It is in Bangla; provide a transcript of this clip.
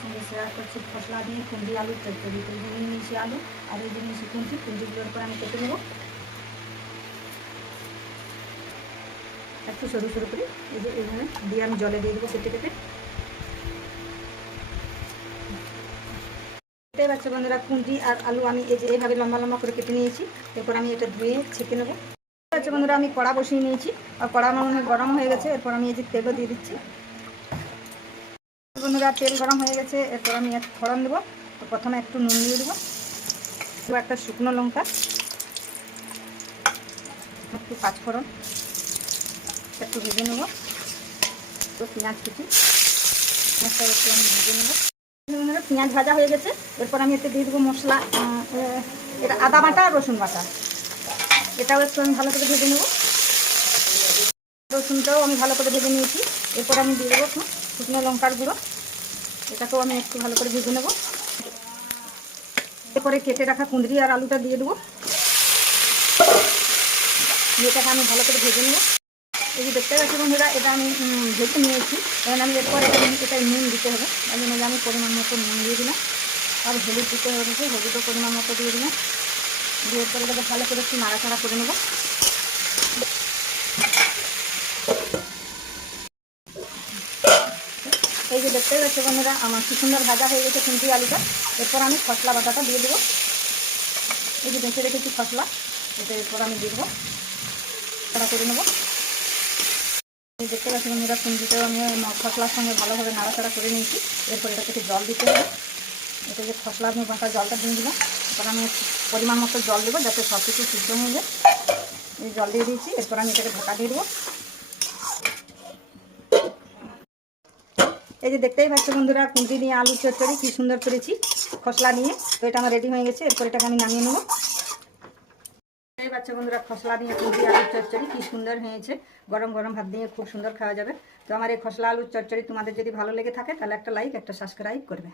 সঙ্গে শেয়ার করছি খসলা দিয়ে কুঁদরি আলুর চচ্চড়ি। তো এই নিয়েছি আলু আর এই যে নিয়েছি কুঁদরিগুলোর পর আমি কেটে নেব একটু সরু সরু করে। এই যে এইভাবে দিয়ে আমি জলে দিয়ে দেবো কেটে কেটে। দেখতে পাচ্ছ বন্ধুরা, কুঁদরি আর আলু আমি এই যে এইভাবে লম্বা লম্বা করে কেটে নিয়েছি। এরপর আমি এটা ধুয়ে ছেঁকে নেবো। আচ্ছা বন্ধুরা, আমি কড়া বসিয়ে নিয়েছি আর কড়া আমার মনে গরম হয়ে গেছে। এরপর আমি এই যে তেলও দিয়ে দিচ্ছি। বন্ধুরা, তেল গরম হয়ে গেছে। এরপর আমি এক ফোড়ন দেবো। তো প্রথমে একটু নুন দিয়ে দেবো, একটা শুকনো লঙ্কা, একটু পাঁচফোড়ন, একটু ভেজে নেবো। তো পেঁয়াজ কুচি, পেঁয়াজটা একটু আমি ভেজে নেবো। পেঁয়াজ ভাজা হয়ে গেছে। এরপর আমি এতে দিয়ে দেবো মশলা, এটা আদা বাটা আর রসুন বাটা। এটাও একটু আমি ভালো করে ভেজে নেবো। রসুনটাও আমি ভালো করে ভেজে নিয়েছি। এরপর আমি দিয়ে দেবো শুকনো লঙ্কার গুঁড়ো, এটাকেও আমি একটু ভালো করে ভেজে নেবো। এরপরে কেটে রাখা কুঁদরি আর আলুটা দিয়ে দেবো। এটাকে আমি ভালো করে ভেজে নেবো। এই যে দেখতে পাচ্ছি বন্ধুরা, এটা আমি ভেজে নিয়েছি। কারণ আমি এরপর এটাই নুন দিতে হবে, তাই জন্য আমি পরিমাণ মতো নুন দিয়ে দিলাম। আর হলুদ দিতে হবে, হলুদও পরিমাণ মতো দিয়ে দিলাম। দিয়ে এরপরে এটাকে ভালো করে একটু নাড়াচাড়া করে নেবো। এই যে দেখতে পাচ্ছি বন্ধুরা, আমার কি সুন্দর ভাজা হয়ে গেছে কুঁদরি আলুটা। এরপর আমি খসলা বাটাটা দিয়ে দেবো। এই যে বেঁচে রেখেছি খসলা, এটা এরপর আমি দিয়ে দেবো, নাড়া করে নেবো। এই দেখতে পাচ্ছি বন্ধুরা, কুঁদরিটাও আমি খসলার সঙ্গে ভালোভাবে নাড়াচাড়া করে নিয়েছি। এরপর এটাকে একটু জল দিতে হবে। এটা যে খসলা আমি বাটা জলটা দিয়ে দিলাম। এরপর আমি পরিমাণ মতো জল দেবো যাতে সব কিছু সিদ্ধ হয়ে যায়। এই জল দিয়ে দিয়েছি। এরপর আমি এটাকে ঢাকা দিয়ে দেবো। এই যে দেখতেই পাচ্ছ বন্ধুরা, কুঁদরি নিয়ে আলুর চচ্চড়ি কি সুন্দর করেছি খসলা নিয়ে। তো এটা আমার রেডি হয়ে গেছে। এরপর এটাকে আমি নামিয়ে নেবো। দেখতেই পাচ্ছ বন্ধুরা, খসলা দিয়ে কুঁদরি আলুর চচ্চড়ি কি সুন্দর হয়েছে। গরম গরম ভাত দিয়ে খুব সুন্দর খাওয়া যাবে। তো আমার এই খসলা আলুর চচ্চড়ি তোমাদের যদি ভালো লেগে থাকে তাহলে একটা লাইক, একটা সাবস্ক্রাইব করবে।